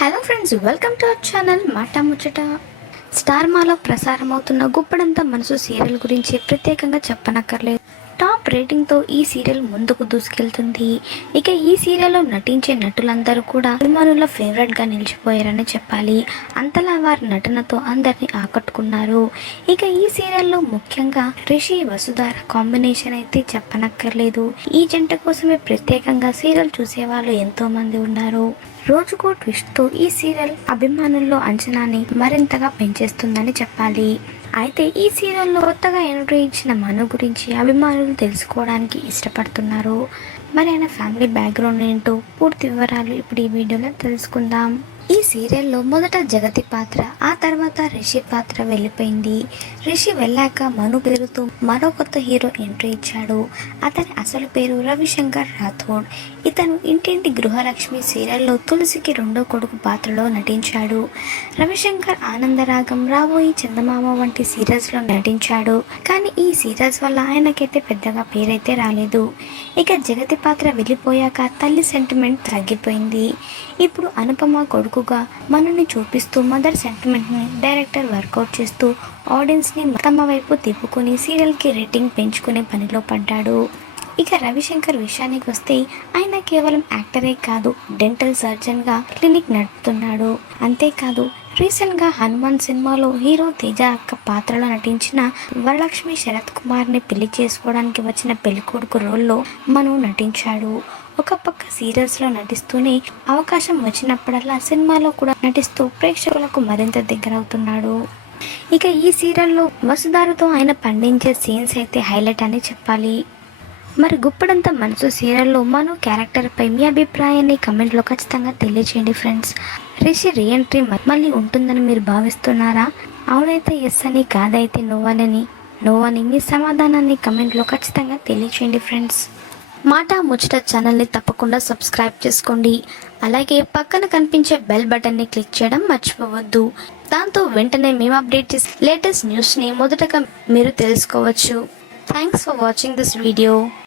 Hello friends, welcome to our channel మాట ముచ్చట. Star మాలో ప్రసారమవుతున్న గుప్పడంత మనసు సీరియల్ గురించి ప్రత్యేకంగా చెప్పనక్కర్లేదు. టాప్ రేటింగ్తో ఈ సీరియల్ ముందుకు దూసుకెళ్తుంది. ఇక ఈ సీరియల్లో నటించే నటులందరూ కూడా అభిమానుల ఫేవరెట్గా నిలిచిపోయారని చెప్పాలి. అంతలా వారి నటనతో అందరినీ ఆకట్టుకున్నారు. ఇక ఈ సీరియల్లో ముఖ్యంగా రిషి వసుధార కాంబినేషన్ అయితే చెప్పనక్కర్లేదు. ఈ జంట కోసమే ప్రత్యేకంగా సీరియల్ చూసేవాళ్ళు ఎంతో మంది ఉన్నారు. రోజుకో ట్విస్ట్తో ఈ సీరియల్ అభిమానుల్లో అంచనాని మరింతగా పెంచేస్తుందని చెప్పాలి. అయితే ఈ సీరియల్లో కొత్తగా ఎంట్రీ ఇచ్చిన మను గురించి అభిమానులు తెలుసుకోవడానికి ఇష్టపడుతున్నారు. మరి ఆయన ఫ్యామిలీ బ్యాక్గ్రౌండ్ ఏంటో పూర్తి వివరాలు ఇప్పుడు ఈ వీడియోలో తెలుసుకుందాం. ఈ సీరియల్లో మొదట జగతి పాత్ర, ఆ తర్వాత రిషి పాత్ర వెళ్ళిపోయింది. రిషి వెళ్ళాక మను పేరుతో మరో కొత్త హీరో ఎంట్రీ ఇచ్చాడు. అతని అసలు పేరు రవిశంకర్ రాథోడ్. ఇతను ఇంటింటి గృహలక్ష్మి సీరియల్లో తులసికి రెండో కొడుకు పాత్రలో నటించాడు. రవిశంకర్ ఆనందరాగం, రాబోయి చందమామ వంటి సీరియల్స్లో నటించాడు. కానీ ఈ సీరియల్స్ వల్ల ఆయనకైతే పెద్దగా పేరైతే రాలేదు. ఇక జగతి పాత్ర వెళ్ళిపోయాక తల్లి సెంటిమెంట్ తగ్గిపోయింది. ఇప్పుడు అనుపమ కొడుకుగా మనని చూపిస్తూ మదర్ సెంటిమెంట్ని డైరెక్టర్ వర్కౌట్ చేస్తూ ఆడియన్స్ని తమ వైపు తిప్పుకొని సీరియల్కి రేటింగ్ పెంచుకునే పనిలో పడ్డాడు. ఇక రవిశంకర్ విషయానికి వస్తే ఆయన కేవలం యాక్టరే కాదు, డెంటల్ సర్జన్గా క్లినిక్ నడుపుతున్నాడు. అంతేకాదు రీసెంట్గా హనుమాన్ సినిమాలో హీరో తేజ అక్క పాత్రలో నటించిన వరలక్ష్మి శరత్ కుమార్ని పెళ్లి చేసుకోవడానికి వచ్చిన పెళ్లికొడుకు రోల్లో మను నటించాడు. ఒక పక్క సీరియల్స్లో నటిస్తూనే అవకాశం వచ్చినప్పుడల్లా సినిమాలో కూడా నటిస్తూ ప్రేక్షకులకు మరింత దగ్గరవుతున్నాడు. ఇక ఈ సీరియల్లో వసుధారతో ఆయన పండించే సీన్స్ అయితే హైలైట్ అని చెప్పాలి. మరి గుప్పడంత మనసు సీరియల్లో మను క్యారెక్టర్పై మీ అభిప్రాయాన్ని కమెంట్లో ఖచ్చితంగా తెలియచేయండి ఫ్రెండ్స్. రిషి రీఎంట్రీ మళ్ళీ ఉంటుందని మీరు భావిస్తున్నారా? అవునైతే ఎస్ అని, కాదైతే నో అని మీ సమాధానాన్ని కమెంట్లో ఖచ్చితంగా తెలియచేయండి ఫ్రెండ్స్. మాట ముచ్చట ఛానల్ని తప్పకుండా సబ్స్క్రైబ్ చేసుకోండి. అలాగే పక్కన కనిపించే బెల్ బటన్ని క్లిక్ చేయడం మర్చిపోవద్దు. దాంతో వెంటనే మేము అప్డేట్ చేసే లేటెస్ట్ న్యూస్ని మొదటగా మీరు తెలుసుకోవచ్చు. Thanks for watching this video.